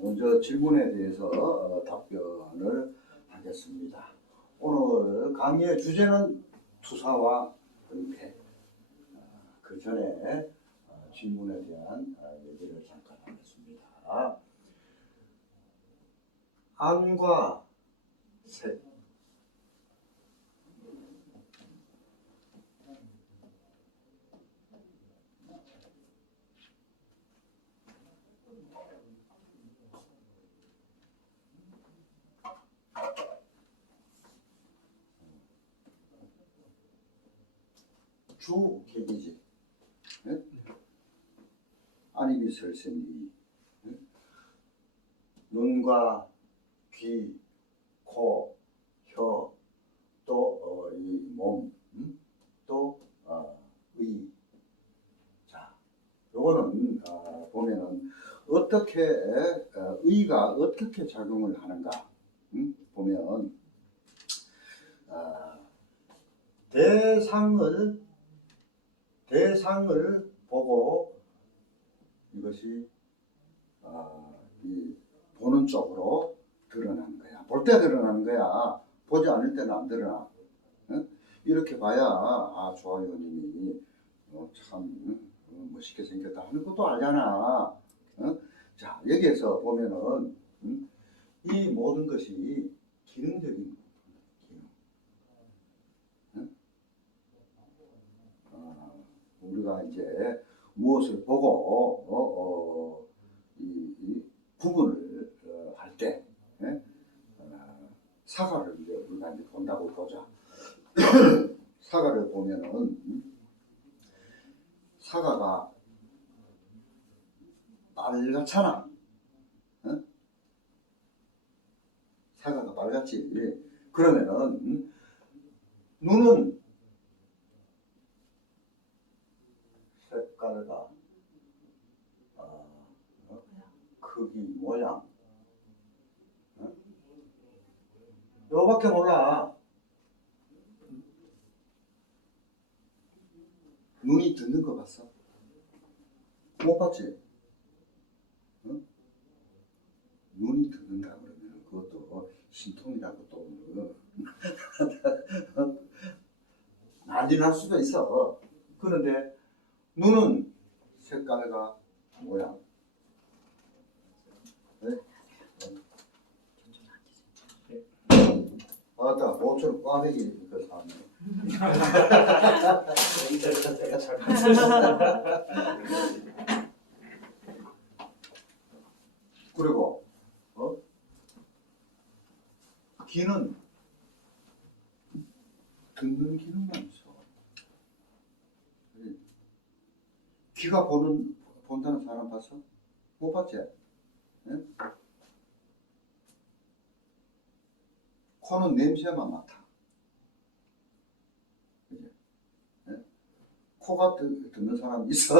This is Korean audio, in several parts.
먼저 질문에 대해서 답변을 하겠습니다. 오늘 강의의 주제는 투사와 은폐. 그 전에 질문에 대한 얘기를 잠깐 하겠습니다. 안과 색. 주 계기지. 네? 안입이 설생이. 네? 눈과 귀, 코, 혀, 또 이 몸, 또 의. 자, 요거는 보면은 어떻게 의가 어떻게 작용을 하는가 보면 대상을 보고 이것이 이 보는 쪽으로 드러나는 거야. 볼 때 드러나는 거야. 보지 않을 때는 안 드러나. 이렇게 봐야 조아요님이 참 멋있게 생겼다 하는 것도 알잖아. 자, 여기에서 보면은 이 모든 것이 기능적인 기능. 우리가 이제 무엇을 보고 이 구분을 할 때 사과를 이제 우리가 이제 본다고 보자. 사과를 보면은 사과가 빨갛잖아. 사과가 빨갛지. 그러면은 눈은 색깔과 크기, 모양 요밖에 몰라. 눈이 듣는 거 봤어? 못 봤지? 눈이 듣는다 그러면 그것도 신통이라고 또 난리 날 수도 있어. 그런데 눈은 색깔과 모양. 네? 맞다. 모처럼 꽈배기 그 사람이. 그리고 귀는 듣는 기능만 있어. 귀가 본다는 사람 봤어? 못 봤지? 네? 코는 냄새만 맡아. 그치? 네? 코가 듣는 사람 있어?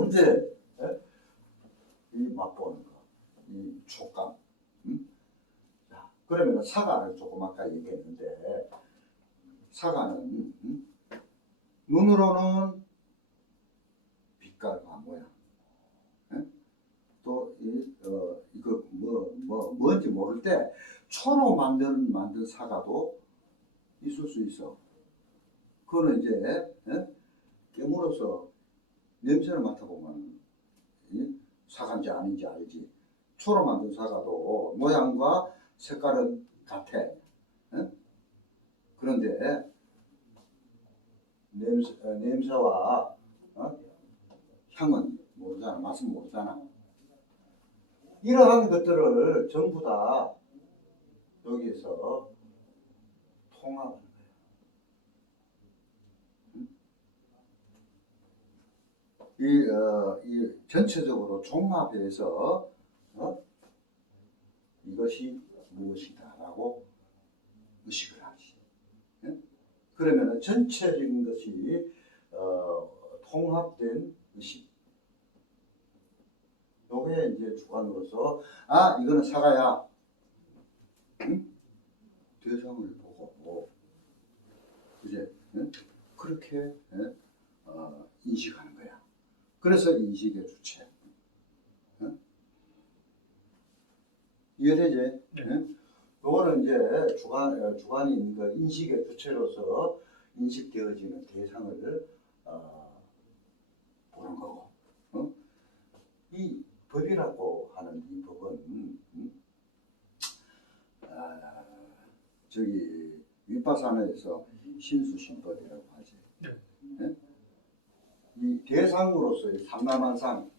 없지? 네? 이 맛보는 거, 이 촉감. 자, 그러면 사과를 조금 아까 얘기했는데, 사과는 눈으로는 빛깔과 모양, 또 이거 뭔지 모를 때 초로 만든 사과도 있을 수 있어. 그거는 이제 깨물어서 냄새를 맡아보면 사과인지 아닌지 알지. 초로 만든 사과도 모양과 색깔은 같아. 그런데 냄새와 향은 모르잖아. 맛은 모르잖아. 이러한 것들을 전부 다 여기에서 통합하는 거예요. 이 전체적으로 종합해서 이것이 무엇이다라고 의식을 하지. 그러면 전체적인 것이 통합된 의식. 요게 이제 주관으로서 이거는 사과야. 대상을 보고 이제 그렇게 인식하는 거야. 그래서 인식의 주체. 이해되지? 네. 응? 요거는 이제 주관인 그 인식의 주체로서 인식되어지는 대상을 보는 거고, 어? 이 법이라고 하는 이 법은 저기 윗바산에서 신수신법이라고 하지. 네. 예? 이 대상으로서 이 삼라만상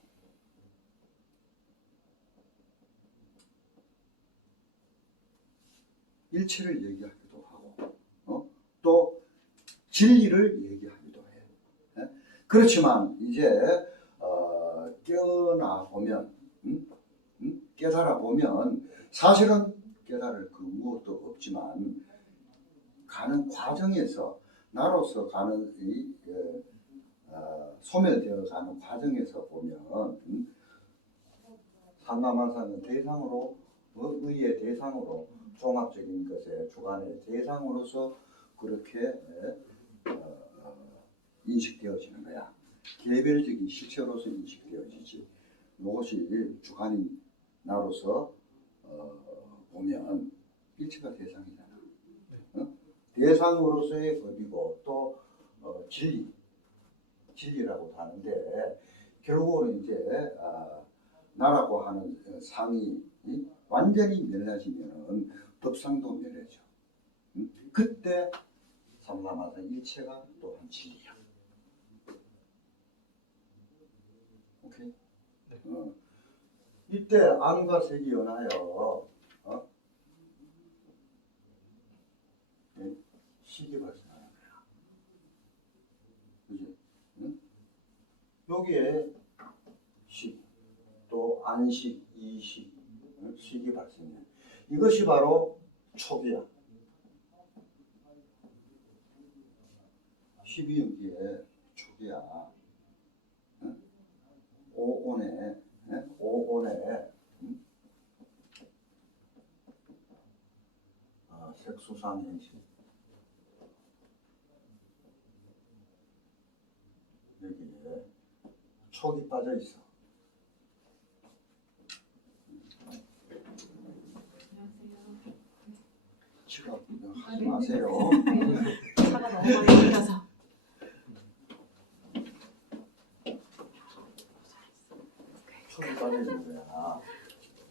일체를 얘기하기도 하고, 또 진리를 얘기하기도 해. 예? 그렇지만 이제 깨어나 보면, 깨달아 보면 사실은 깨달을 그 무엇도 없지만 가는 과정에서 나로서 가는 이 소멸되어 가는 과정에서 보면 상가만사는 대상으로 의의 대상으로 종합적인 것의 주관의 대상으로서 그렇게 인식되어지는 거야. 개별적인 실체로서 인식되어지지. 이것이 주관인 나로서 보면 일체가 대상이잖아. 대상으로서의 법이고 또 진리라고 하는데 결국은 이제 나라고 하는 상이 완전히 멸해지면은 법상도 멸해져. 그때 삼라마사 일체가 또한 진리야. 오케이? 네. 이때 안과 색이 연하여 식이 발생하는 거야. 그지? 응? 여기에 식, 또 안식, 이식, 식이 발생해. 이것이 바로 촉이야. 12연기의 촉이야. 오온에 색수상행식 여기에 촉이 빠져 있어. 지갑 하지 마세요. 차가 너무 많이 흘려서. 촉이 빠져 있는 거야.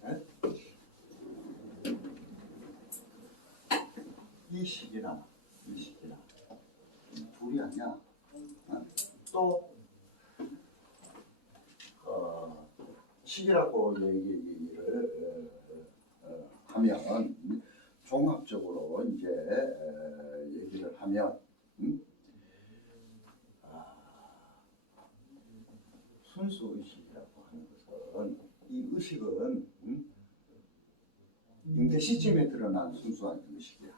네? 이 식이나 둘이 아니야. 또 식이라고 얘기를 하면 종합적으로 이제 얘기를 하면 순수 의식이라고 하는 것은 이 의식은 잉태 시점에 드러난 순수한 의식이야.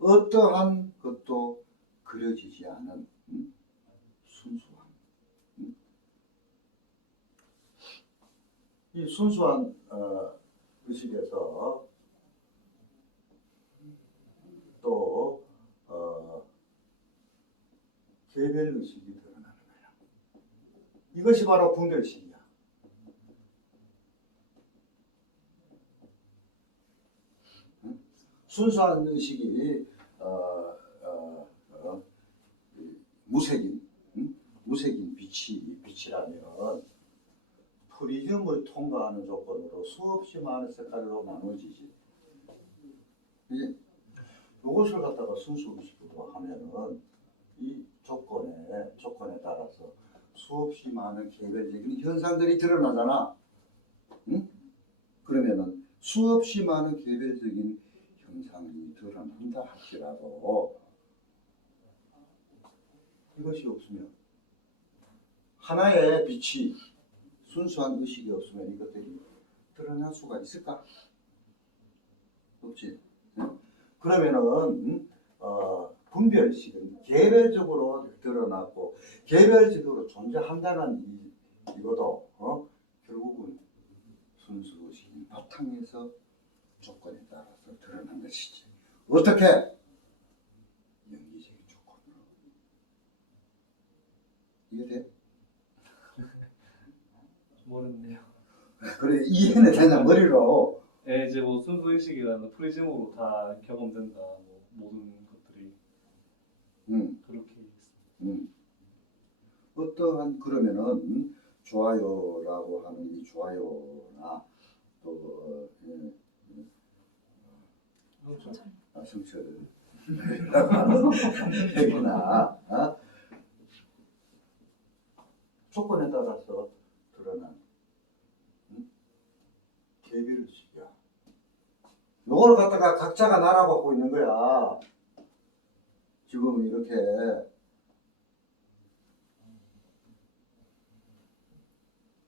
어떠한 것도 그려지지 않은 순수한 이 순수한 의식에서 또 개별 의식이 드러나는 거야. 이것이 바로 분별식이야. 순수한 의식이 무색인 빛이라면 프리즘을 통과하는 조건으로 수없이 많은 색깔로 나눠지지. 이것을 갖다가 순수의식으로 하면은 이 조건에 따라서 수없이 많은 개별적인 현상들이 드러나잖아. 응? 그러면은 수없이 많은 개별적인 현상이 드러난다 할지라도 이것이 없으면 하나의 빛이 순수한 의식이 없으면 이것들이 드러날 수가 있을까? 없지. 그러면은 분별식은 개별적으로 드러나고 개별적으로 존재한다는 이것도 결국은 순수 의식인 바탕에서 조건에 따라서 드러난 것이지. 어떻게? 연기적인 조건으로. 이해돼? 모르네요. 그래 이해는 되냐 머리로. 예, 이제 뭐 순수 의식이라는 프리즘으로 다 경험된다. 뭐 모든 것들이 그렇게 있습니다. 어떠한 그러면은 좋아요라고 하는 이 좋아요나 또 성철이라고 하는 얘기나 조건에 따라서 드러난 개별의식이야. 요걸 갖다가 각자가 나라고 하고 있는 거야. 지금 이렇게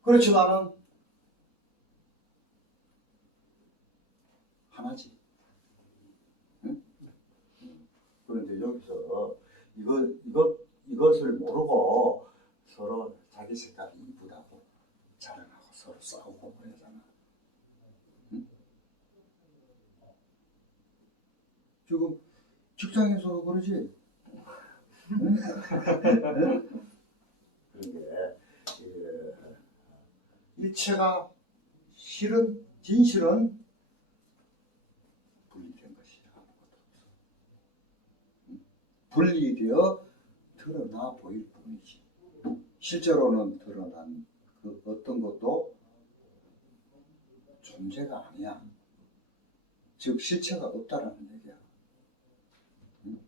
그렇지만은 하나지. 응? 그런데 여기서 이것을 모르고 서로 자기 색깔이 이쁘다고 자랑하고 서로 싸우고 그러잖아. 응? 지금 직장에서 그러지. 응? 그런데 일체가 실은 진실은 분리된 것이야. 아무것도 없어. 응? 분리되어 드러나 보일 뿐이지. 실제로는 드러난 그 어떤 것도 존재가 아니야. 즉 실체가 없다라는 얘기야. 응?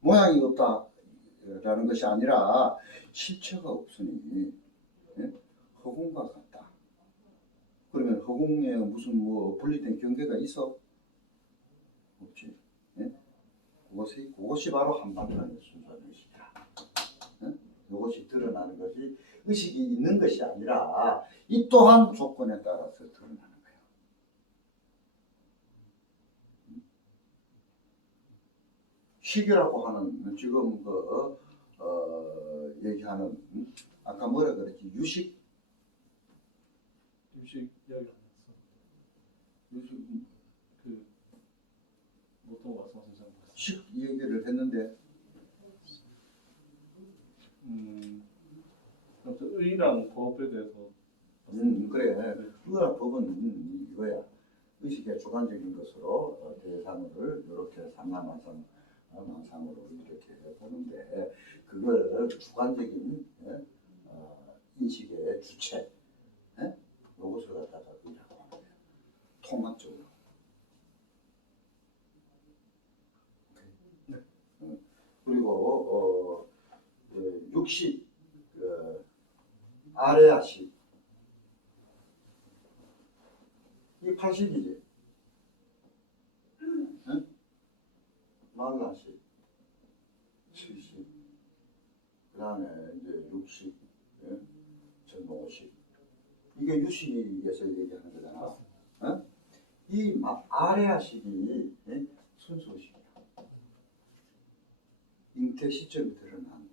모양이 없다라는 것이 아니라 실체가 없으니 허공과 같다. 그러면 허공에 무슨 뭐 분리된 경계가 있어? 없지. 예? 그것이 바로 한반도의 순수한 의식이다. 예? 이것이 드러나는 것이 의식이 있는 것이 아니라 이 또한 조건에 따라서 드러나는 거예요. 식이라고 하는 지금 얘기하는 아까 뭐라 그랬지? 유식 유식 이야기 안 했어. 유식 그 어떤 거 말씀하시는지 잘 모르겠어요. 식 얘기를 했는데 아무튼 의랑 법에 대해서 그래. 의학 법은 이거야. 의식의 주관적인 것으로 대상을 이렇게 삼라만상으로 이렇게 보는데 그걸 주관적인 인식의 주체 이것을 갖다가 의라고 하는 거야. 통합적으로. 네. 그리고 육식 아레아식 이 80이지. 응? 말라식 70. 그 다음에 이제 60, 예? 전노식. 이게 유식에서 얘기하는 거잖아. 어? 이 아레아식이 순수의식이야. 잉태 시점이 드러난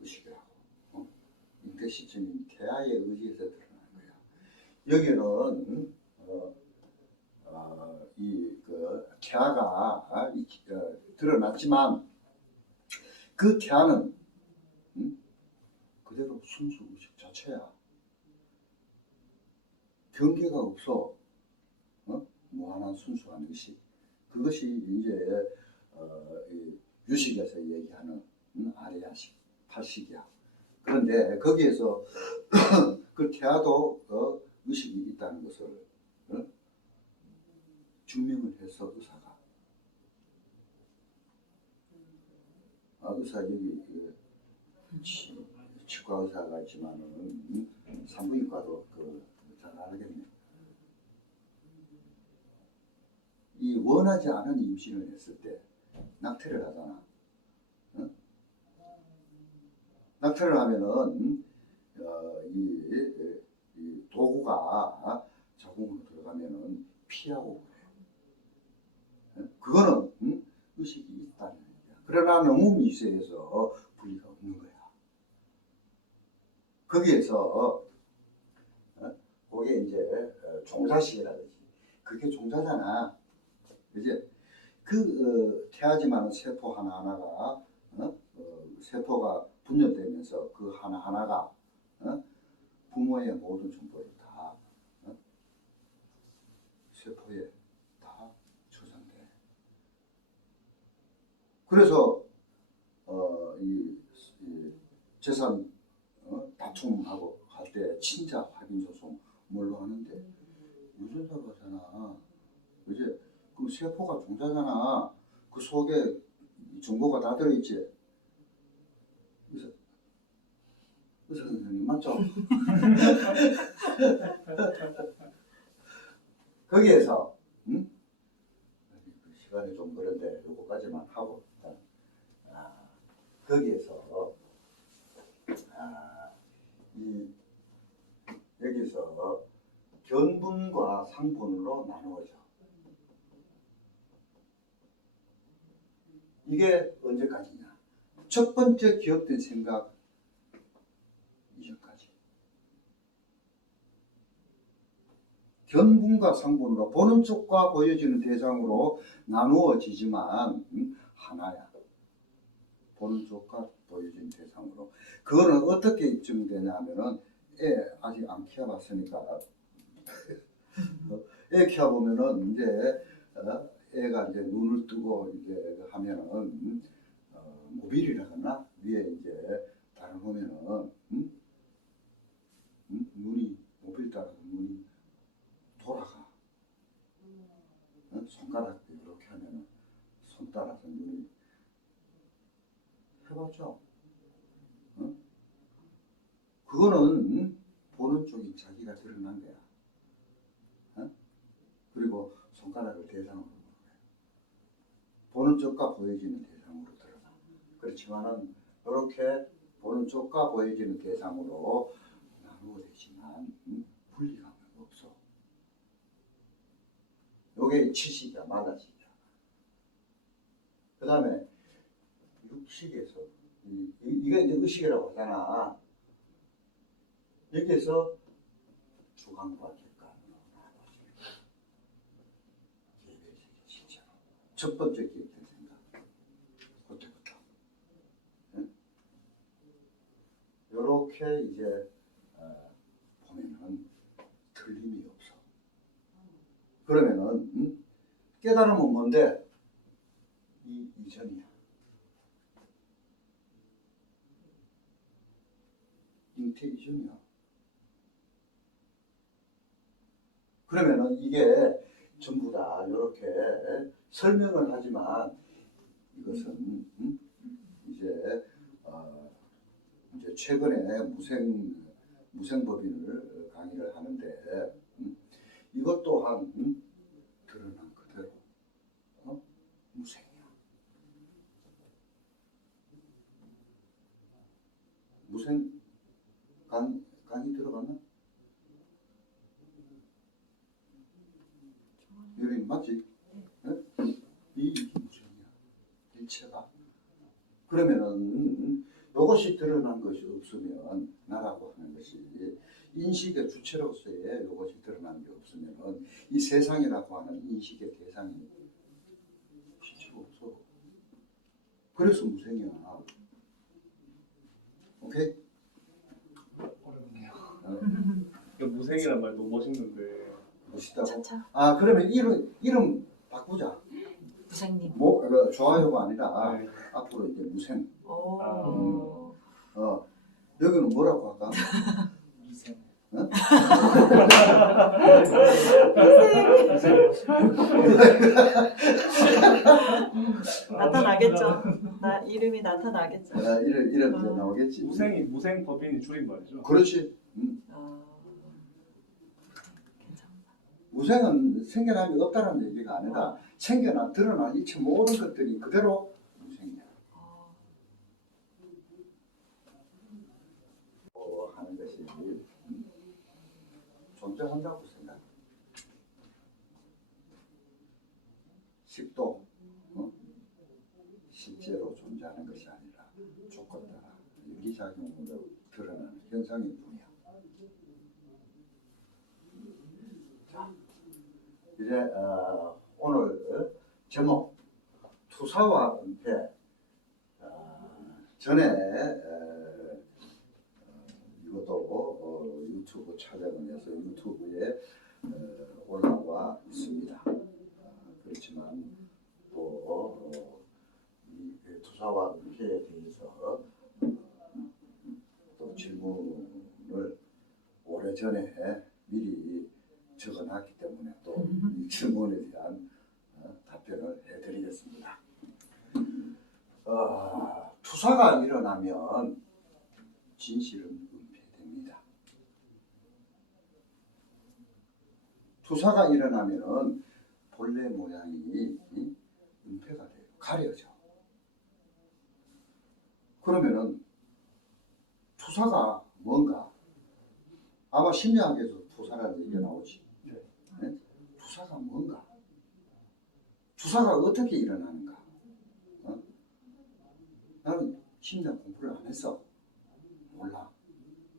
의식이라고. 잉태 시점인 태아의 의지에서 드러난 거야. 여기는 그 태아가 드러났지만 그 태아는 그대로 순수 의식 자체야. 경계가 없어. 무한한 순수한 의식. 그것이 이제 유식에서 얘기하는 아레아식, 팔식이야. 그런데 거기에서 그 태아도 의식이 있다는 것을 증명을 해서 의사가 의사 여기 치과 의사가 있지만은 산부인과도 잘 알겠네. 이 원하지 않은 임신을 했을 때 낙태를 하잖아. 낙태를 하면은 이 도구가 자궁으로 들어가면은 피하고 그래. 그거는 의식이 있다는 얘기야. 그러나 너무 미세해서 분리가 없는 거야. 거기에서 그게 이제 종자식이라 그러지. 그게 종자잖아. 그지? 태아지만 세포 하나하나가 세포가 분열되면서 그 하나하나가 부모의 모든 정보를 다 세포에 다 저장돼. 그래서 이 재산 다툼하고 할 때 친자 확인 소송 뭘로 하는데 유전자로 하잖아. 그지? 그럼 세포가 종자잖아. 그 속에 정보가 다 들어있지. 의사 선생님 맞죠? 거기에서 시간이 좀 그런데 요거까지만 하고 일단 거기에서 여기서 견분과 상분으로 나누어져. 이게 언제까지냐? 첫 번째 기억된 생각 이전까지. 견분과 상분으로 보는 쪽과 보여지는 대상으로 나누어지지만 하나야. 보는 쪽과 보여지는 대상으로. 그거는 어떻게 입증되냐 하면은 아직 안 키워봤으니까 애 키워보면은 이제 애가 이제 눈을 뜨고 이제 하면은 모빌이라거나 위에 이제 다른 보면은 눈이 모빌 따라서 눈이 돌아가. 손가락 이렇게 하면은 손 따라서 눈이 해봤죠? 그거는 보는 쪽이 자기가 드러난 거야. 그리고 손가락을 대상으로 보는 쪽과 보여지는 대상으로 드러나. 그렇지만은 이렇게 보는 쪽과 보여지는 대상으로 나누어지지만 분리감은 없어. 요게 치식이야, 만화식이야. 그 다음에 육식에서 이게 이제 의식이라고 하잖아. 여기에서 주관과 객관으로 나눠집니다. 개별적인 실제로. 첫 번째 기획된 생각. 그때부터. 이렇게 이제 보면은 틀림이 없어. 그러면은 깨달음은 뭔데? 이 이전이야. 잉태 이전이야. 그러면은 이게 전부 다 이렇게 설명을 하지만 이것은 이제 최근에 무생법인을 강의를 하는데 이것 또한 드러난 그대로 무생이야. 무생 강의 들어갔나? 여러분 맞지? 이게 무생이야. 일체가. 그러면은 이것이 드러난 것이 없으면 나라고 하는 것이 인식의 주체로서의 이것이 드러난 게 없으면 이 세상이라고 하는 인식의 대상이 필요가 없어. 그래서 무생이야. 오케이? 무생이란 말 너무 멋있는데 멋있다고? 차차. 그러면 이름 바꾸자. 부생님. 좋아요가 아니라 네. 앞으로 이제 무생. 오. 여기는 뭐라고 할까? 미생. 나타나겠죠. 이름이 나타나겠죠. 이름 이제 나오겠지. 무생법인이 줄임말이죠. 그렇지. 괜찮다. 무생은 생겨남이 없다는 얘기가 아니라 생겨나 드러나 일체 모든 것들이 그대로 무생이야. 하는 것이 존재한다고 생각. 식도 실제로 존재하는 것이 아니라 조건 따라 유기작용으로 드러나는 현상일 뿐이야. 자, 이제 오늘 제목 투사와 은폐. 전에 이것도 유튜브 촬영을 해서 유튜브에 올라와 있습니다. 그렇지만 또 이 투사와 은폐에 대해서 또 질문을 오래전에 미리 적어놨기 때문에 또 이 질문에 대한 답변을 해드리겠습니다. 투사가 일어나면 진실은 은폐됩니다. 투사가 일어나면은 본래 모양이 은폐가 돼요. 가려져. 그러면은 투사가 뭔가? 아마 심리학에서 투사라는 얘기가 나오지. 네? 투사가 뭔가? 투사가 어떻게 일어나는가? 나는 심리학 공부를 안 했어. 몰라.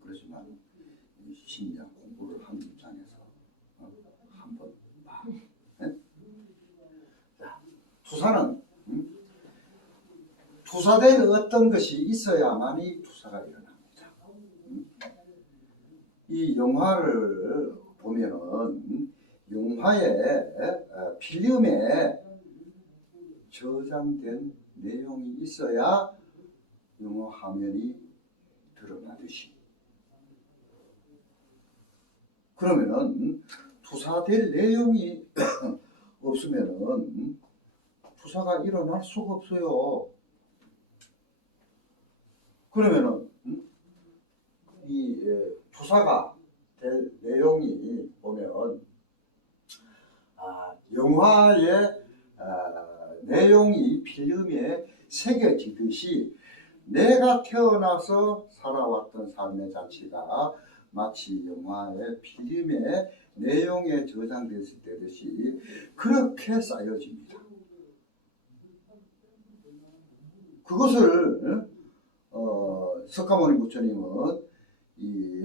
그렇지만 이 심리학 공부를 한 입장에서 한번 봐. 네? 자, 투사는 투사된 어떤 것이 있어야만이 투사가 일어납니다. 이 영화를 보면은 영화의 필름에 저장된 내용이 있어야 영화 화면이 드러나듯이, 그러면은 투사될 내용이 없으면은 투사가 일어날 수가 없어요. 그러면은 이 투사가 될 내용이 보면 영화의 내용이 필름에 새겨지듯이 내가 태어나서 살아왔던 삶의 자체가 마치 영화의 필름에 내용에 저장됐을 때듯이 그렇게 쌓여집니다. 그것을 석가모니 부처님은 이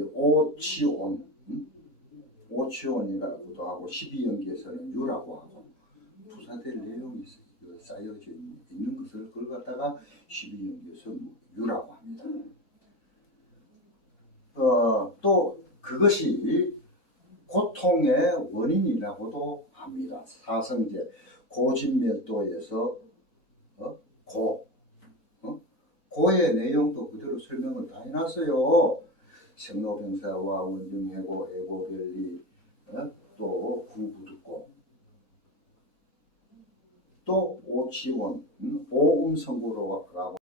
오치온이라고도 하고 12연기에서는 유라고 하고 투사될 내용이 쌓여져 있는 것을 그걸 갖다가 12연기에서 유라고 합니다. 또 그것이 고통의 원인이라고도 합니다. 사성제 고진멸도에서 고의 내용도 그대로 설명을 다 해놨어요. 생로병사와 원중해고, 애고별리, 또 구부득고, 또 오치원, 오음성구로라고